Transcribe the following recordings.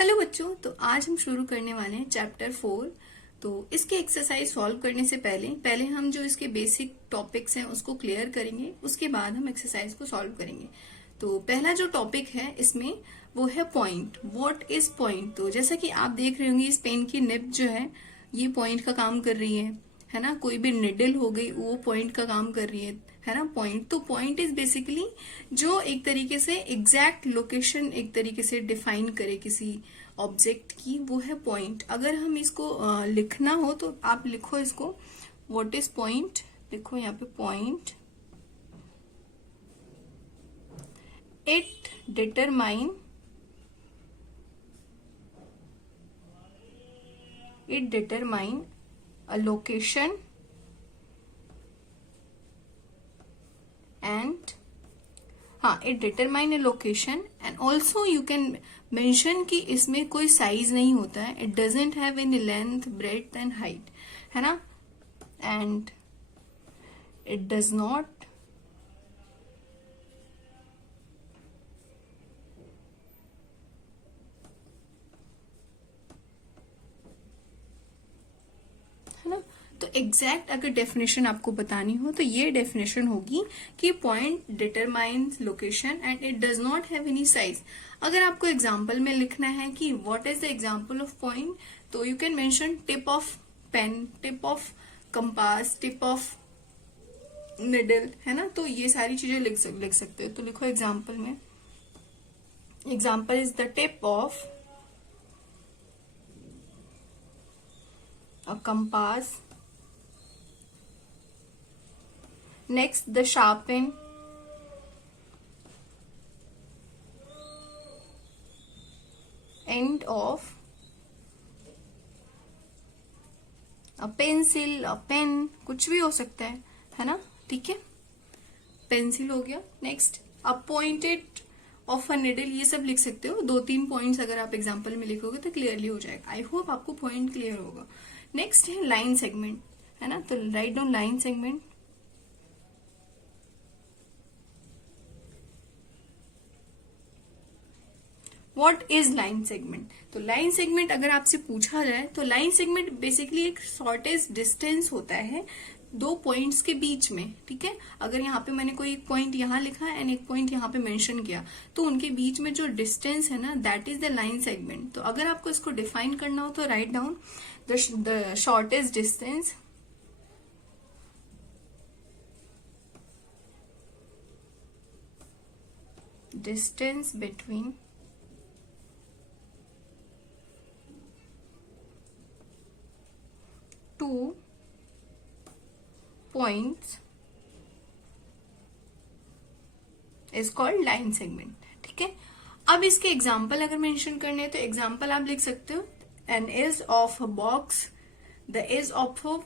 Hello बच्चों, तो आज हम शुरू करने वाले हैं चैप्टर 4। तो इसके एक्सरसाइज सॉल्व करने से पहले पहले हम जो इसके बेसिक टॉपिक्स हैं उसको क्लियर करेंगे, उसके बाद हम एक्सरसाइज को सॉल्व करेंगे। तो पहला जो टॉपिक है इसमें वो है पॉइंट। What is point? तो जैसा कि आप देख रहे होंगे इस पेन की निब जो है ये पॉइंट का काम कर रही है ना। कोई भी निडल हो गई वो पॉइंट का काम कर रही है ना। पॉइंट, तो पॉइंट इज बेसिकली जो एक तरीके से एग्जैक्ट लोकेशन एक तरीके से डिफाइन करे किसी ऑब्जेक्ट की, वो है पॉइंट। अगर हम इसको लिखना हो तो आप लिखो इसको, व्हाट इज पॉइंट, लिखो यहाँ पे point. It determine a location and it determine a location and also you can mention कि इसमें कोई साइज नहीं होता है। it doesn't have any length, breadth and height, है ना। and it does not है ना। तो एग्जैक्ट अगर डेफिनेशन आपको बतानी हो तो ये डेफिनेशन होगी कि point determines location and it does not have any size. अगर आपको एग्जांपल में लिखना है कि what is the example of point, तो you can mention tip of pen, tip of compass, tip of needle, है ना। तो ये सारी चीजें लिख सकते हो। तो लिखो एग्जाम्पल में, example is the tip of a compass, next the sharpened end of a pencil, a pen, कुछ भी हो सकता है ना। ठीक है, पेंसिल हो गया। Next a pointed of a needle, ये सब लिख सकते हो। 2-3 पॉइंट्स अगर आप एग्जांपल में लिखोगे तो क्लियरली हो जाएगा। आई होप आपको पॉइंट क्लियर होगा। नेक्स्ट है लाइन सेगमेंट, है ना। तो right down line segment. What is line segment? तो लाइन सेगमेंट अगर आपसे पूछा जाए तो लाइन सेगमेंट बेसिकली एक शॉर्टेस्ट डिस्टेंस होता है दो पॉइंट्स के बीच में। ठीक है, अगर यहाँ पे मैंने कोई एक पॉइंट यहाँ लिखा है एंड एक पॉइंट यहाँ पे मेंशन किया तो उनके बीच में जो डिस्टेंस है ना, that is the line segment. तो अगर आपको इसको डिफाइन करना हो तो right down the shortest distance between two points is called line segment. ठीक है, अब इसके एग्जाम्पल अगर मेंशन करने हैं तो एग्जाम्पल आप लिख सकते हो, an edge of a box, the edge of a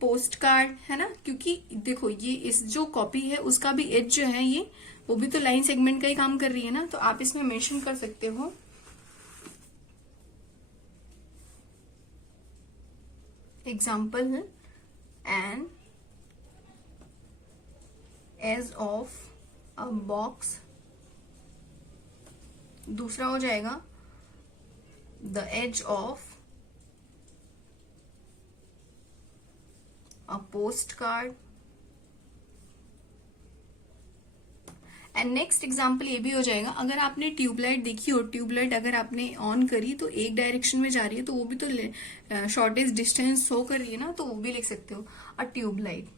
post card, है ना। क्योंकि देखो ये इस जो कॉपी है उसका भी एज जो है ये वो भी तो लाइन सेगमेंट का ही काम कर रही है ना। तो आप इसमें मेंशन कर सकते हो एग्जाम्पल है an edge of a box, दूसरा हो जाएगा the edge of a post card and next example ये भी हो जाएगा। अगर आपने ट्यूबलाइट देखी हो, ट्यूबलाइट अगर आपने ऑन करी तो एक डायरेक्शन में जा रही है तो वो भी तो शॉर्टेस्ट डिस्टेंस शो कर रही है ना, तो वो भी लिख सकते हो अ ट्यूबलाइट।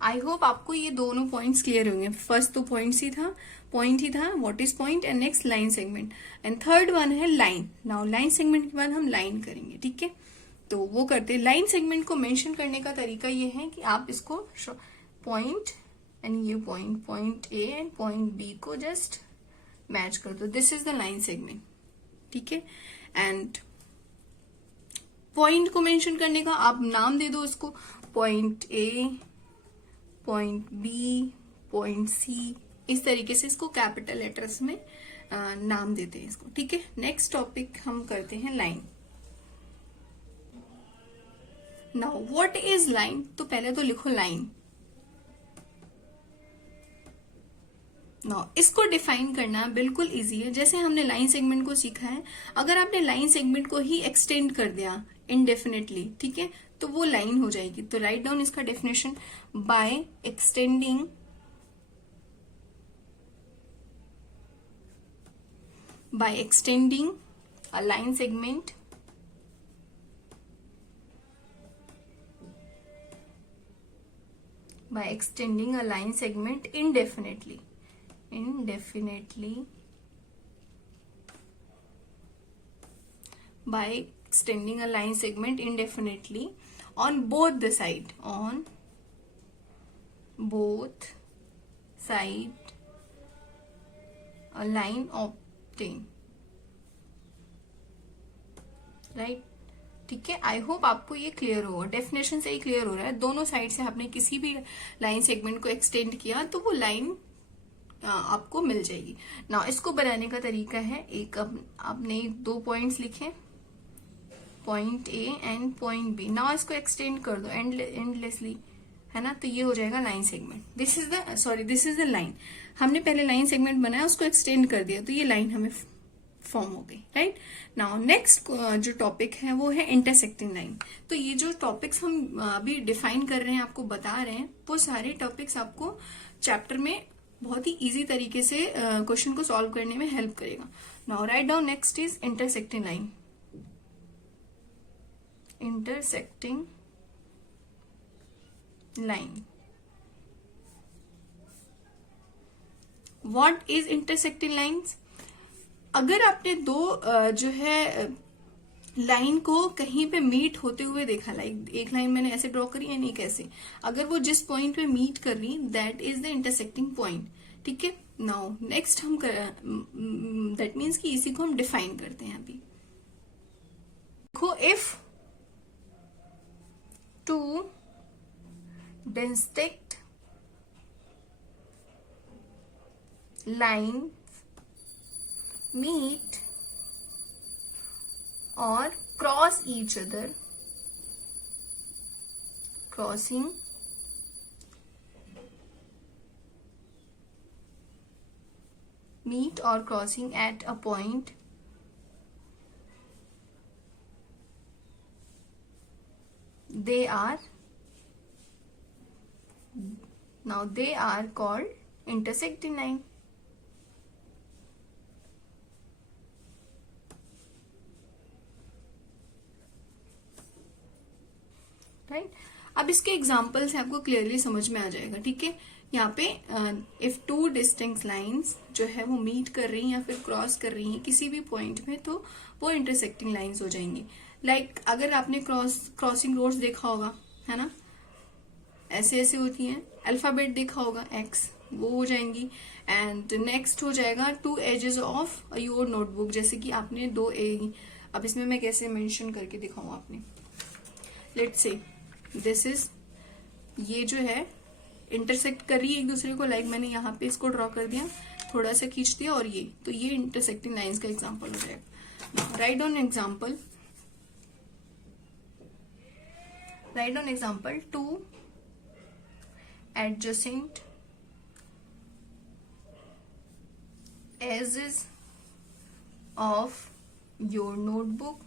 आई होप आपको ये दोनों पॉइंट्स क्लियर होंगे। फर्स्ट तो पॉइंट ही था what is point, and next line segment, and third one है लाइन। नाउ लाइन सेगमेंट के बाद हम लाइन करेंगे। ठीक है, तो वो करते हैं। लाइन सेगमेंट को मेंशन करने का तरीका ये है कि आप इसको पॉइंट एंड ये point A and point B को जस्ट मैच कर दो, this is the line segment. ठीक है, एंड पॉइंट को मेंशन करने का आप नाम दे दो उसको, point A, point B, point C, इस तरीके से इसको कैपिटल लेटर्स में नाम देते हैं इसको। ठीक है, नेक्स्ट टॉपिक हम करते हैं line. Now what is line? तो पहले तो लिखो लाइन। नाउ इसको डिफाइन करना बिल्कुल इजी है, जैसे हमने लाइन सेगमेंट को सीखा है। अगर आपने लाइन सेगमेंट को ही एक्सटेंड कर दिया इनडेफिनेटली, ठीक है, तो वो लाइन हो जाएगी। तो राइट डाउन इसका definition, by extending a line segment indefinitely by extending a line segment indefinitely on both the side, a line obtain, right, ठीक है। आई होप आपको ये क्लियर होगा, डेफिनेशन से ही क्लियर हो रहा है। दोनों साइड से आपने किसी भी लाइन सेगमेंट को एक्सटेंड किया तो वो लाइन आपको मिल जाएगी ना। इसको बनाने का तरीका है, एक आपने 2 पॉइंट्स लिखे, point A and point B. ना इसको एक्सटेंड कर दो एंडलेसली, है ना, तो ये हो जाएगा line segment. This is the line. हमने पहले लाइन सेगमेंट बनाया, उसको एक्सटेंड कर दिया, तो ये लाइन हमें फॉर्म हो गई, राइट। नाउ नेक्स्ट जो टॉपिक है वो है इंटरसेक्टिंग लाइन। तो ये जो टॉपिक्स हम अभी डिफाइन कर रहे हैं, आपको बता रहे हैं, वो सारे टॉपिक्स आपको चैप्टर में बहुत ही इजी तरीके से क्वेश्चन को सॉल्व करने में हेल्प करेगा। Now write down, next is intersecting line. Intersecting line, what is intersecting lines? अगर आपने दो जो है लाइन को कहीं पे मीट होते हुए देखा, लाइक एक लाइन मैंने ऐसे ड्रॉ करी एंड एक ऐसे, अगर वो जिस पॉइंट पे मीट कर रही, that is the intersecting point, ठीक है। नाउ नेक्स्ट हम दैट मीन्स कि इसी को हम डिफाइन करते हैं अभी। देखो, if two distinct line meet or cross each other, crossing at a point, they are called intersecting line, right. अब इसके एग्जाम्पल से आपको क्लियरली समझ में आ जाएगा, ठीक है। यहाँ पे इफ टू डिस्टिंक्ट लाइंस जो है वो मीट कर रही हैं या फिर क्रॉस कर रही हैं किसी भी पॉइंट में, तो वो इंटरसेक्टिंग लाइंस हो जाएंगी। लाइक अगर आपने क्रॉसिंग रोड्स देखा होगा, है ना, ऐसे ऐसे होती हैं। अल्फाबेट देखा होगा, एक्स, वो हो जाएंगी। एंड नेक्स्ट हो जाएगा two edges of your notebook, जैसे कि आपने दो अब इसमें मैं कैसे मेंशन करके दिखाऊं आपने, लेट्स से दिस इज, ये जो है इंटरसेक्ट कर रही है एक दूसरे को, लाइक मैंने यहाँ पे इसको ड्रॉ कर दिया, थोड़ा सा खींच दिया, और ये, तो ये इंटरसेक्टिंग लाइंस का एग्जांपल हो जाएगा। Right down example, two adjacent edges of your notebook,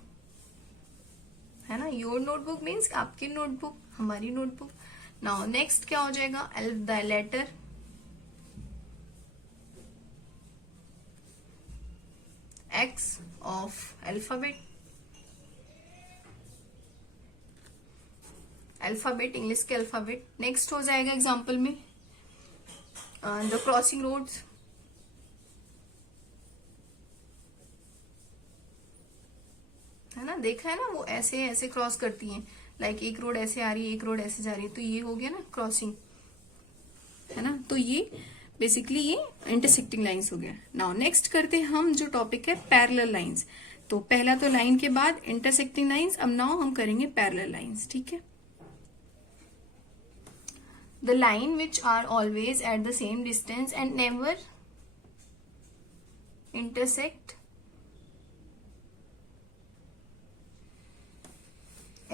है ना, योर नोटबुक मीन्स आपकी नोटबुक, हमारी नोटबुक। नाउ नेक्स्ट क्या हो जाएगा, the letter X of alphabet, English के अल्फाबेट। नेक्स्ट हो जाएगा एग्जाम्पल में द क्रॉसिंग रोड्स, है ना, देखा है ना, वो ऐसे ऐसे क्रॉस करती हैं, लाइक एक रोड ऐसे आ रही है, एक रोड ऐसे जा रही है, तो ये हो गया ना क्रॉसिंग, है ना। तो ये बेसिकली ये इंटरसेक्टिंग लाइंस हो गया। नाउ नेक्स्ट करते हैं हम जो टॉपिक है पैरेलल लाइंस। तो पहला तो लाइन के बाद इंटरसेक्टिंग लाइंस, अब नाउ हम करेंगे पैरेलल लाइंस, ठीक है। The line which are always at the same distance and never intersect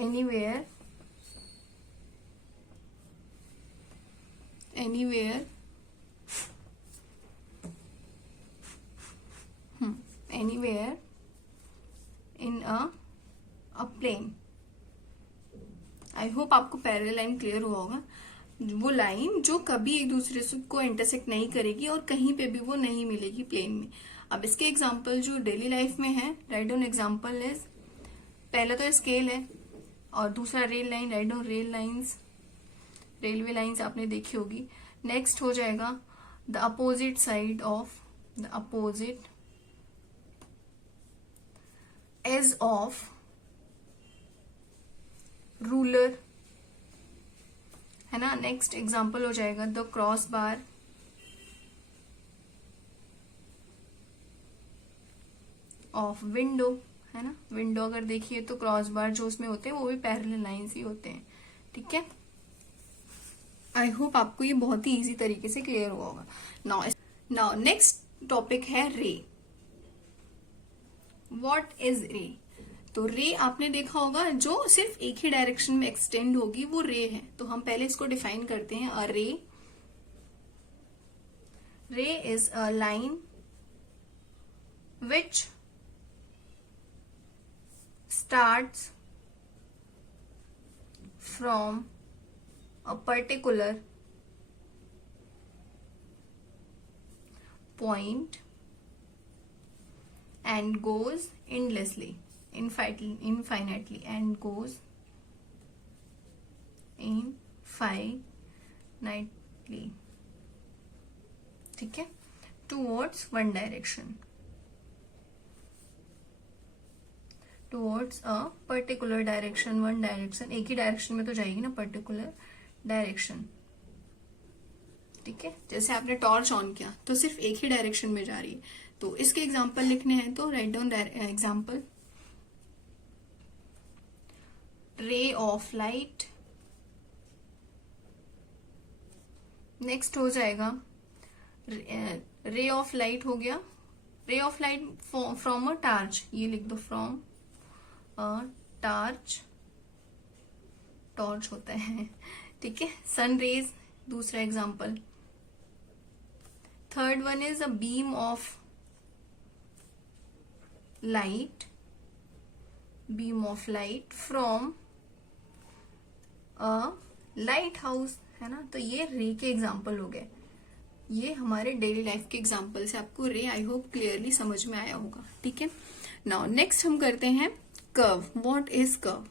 anywhere anywhere in a plane. I hope आपको पैरेलल लाइन क्लियर हुआ होगा, वो लाइन जो कभी एक दूसरे से को इंटरसेक्ट नहीं करेगी और कहीं पे भी वो नहीं मिलेगी प्लेन में। अब इसके एग्जांपल जो डेली लाइफ में है, राइट डाउन एग्जांपल इज, पहला तो स्केल है और दूसरा rail line, right down rail lines, railway lines आपने देखी होगी। नेक्स्ट हो जाएगा the opposite side of, the opposite edge of ruler, है ना। नेक्स्ट एग्जांपल हो जाएगा the cross bar of window, है ना। विंडो अगर देखिए तो क्रॉस बार जो उसमें होते हैं वो भी पैरेलल लाइंस ही होते हैं, ठीक है। आई होप आपको ये बहुत ही इजी तरीके से क्लियर हुआ होगा। नाउ नेक्स्ट टॉपिक है रे। व्हाट इज रे? तो रे आपने देखा होगा जो सिर्फ एक ही डायरेक्शन में एक्सटेंड होगी वो रे है। तो हम पहले इसको डिफाइन करते हैं। अ रे is a line which starts from a particular point and goes endlessly, infinitely, and goes infinitely, ठीक है, towards one direction, towards a particular direction, one direction, एक ही डायरेक्शन में तो जाएगी ना, पर्टिकुलर डायरेक्शन, ठीक है। जैसे आपने टॉर्च ऑन किया तो सिर्फ एक ही डायरेक्शन में जा रही है। तो इसके एग्जांपल लिखने हैं तो right down example, ray of light. Next हो जाएगा रे ऑफ लाइट हो गया, ray of light from a torch, ये लिख दो, फ्रॉम अ टार्च, टॉर्च होता है, ठीक है। सन रेज दूसरा example. Third one is a beam of light, beam of light from a light house, है ना। तो ये रे के एग्जांपल हो गए। ये हमारे डेली लाइफ के एग्जांपल से आपको रे आई होप क्लियरली समझ में आया होगा, ठीक है। नाउ नेक्स्ट हम करते हैं कर्व। What is curve?